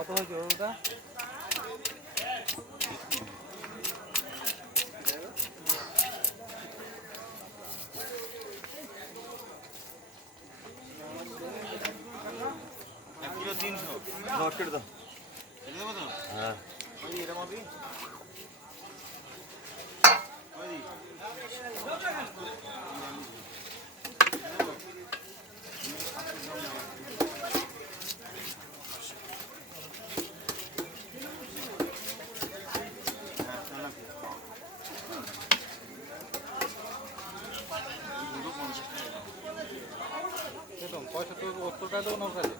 কত হয়েছে ওটা? পুরো 300 দশ কেটে দাও। কেটে দেবো তো? হ্যাঁ এটা মাপি পয়সা তো 70 টাকা দেবো না ওর কাছে।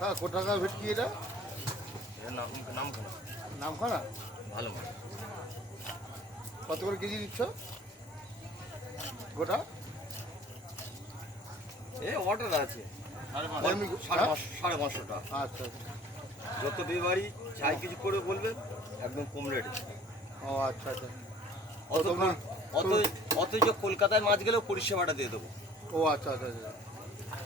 হ্যাঁ কত টাকা ভেটকি এটা? নামখানা নামখানা ভালো মাছ। কত করে কেজি দিচ্ছ গোটা? এ অর্ডার আছে হ্যাঁ? 550 টাকা। আচ্ছা আচ্ছা। যত বিয়ে বাড়ি চাই কিছু করে বলবে একদম কম রেটে। ও আচ্ছা আচ্ছা। অত তোমরা অথচ কলকাতায় মাছ গেলেও পরিষেবাটা দিয়ে দেবো। ও আচ্ছা আচ্ছা আচ্ছা।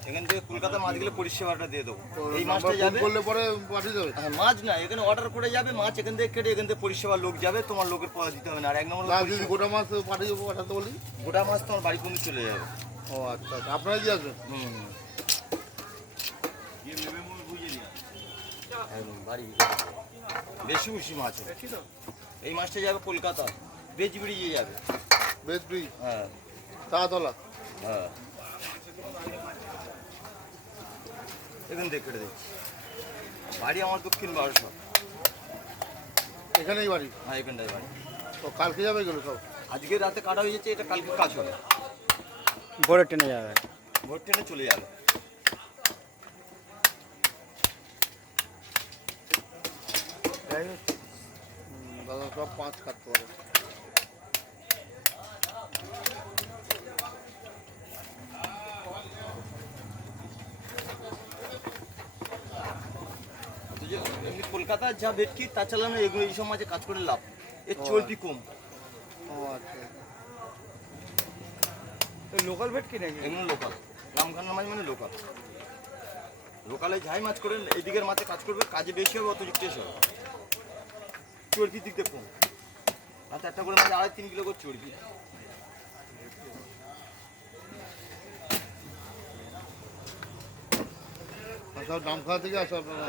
এখান থেকে কলকাতা মাছ গেলে পরিষেবাটা দিয়ে দেবো। তো এই নাম্বার মাছটা ফোন যাবে করলে পরে পাঠিয়ে দেবে? হ্যাঁ, মাছ না এখানে অর্ডার করে যাবে, মাছ এখান থেকে কেটে এখান থেকে পরিষেবার লোক যাবে, তোমার লোকের পয়সা দিতে হবে না। আর এক নম্বর না যদি গোটা মাছ পাঠাতে বলি? গোটা মাছ তোমার বাড়ি পর্যন্ত চলে যাবে। ও আচ্ছা আচ্ছা। আপনারা দিয়ে আসবেন? একদম বাড়ি বেশি বেশি মাছ হবে। এই মাছটা যাবে কলকাতা, বেজবিড়িয়ে যাবে। বেদব্রিজ হ্যাঁ তাড়াতলা? হ্যাঁ এখান থেকে কেটে দিচ্ছি। বাড়ি আমার দক্ষিণ 1200। এখানেই বাড়ি? হ্যাঁ এখানটায় বাড়ি। তো কালকে যাবে এগুলো সব? আজকে রাতে কাটা হয়ে যাচ্ছে, এটা কালকে কাজ হবে। ভোরে ট্রেনে যাবে। ভোর ট্রেনে চলে যাবে। দাদা সব পাঁচ কাটতে পারে। এমনি কলকাতার যা ভেটকি তা চালানো এগুলো এই সব মাঝে কাজ করে লাভ, এর চর্বি কম। ও আচ্ছা। লোকাল ভেটকি নাকি? এগুলো লোকাল, নামখানা মাছ মানে লোকাল। লোকালে যাই মাছ করে এইদিকের মাছে কাজ করবে, কাজে বেশি হবে, অত টেস্ট হবে, চর্বির দিক দিয়ে কম। আর একটা করে মাছ 2.5-3 কিলো করে চর্বি। সব নামখানা থেকে আসে আপনারা?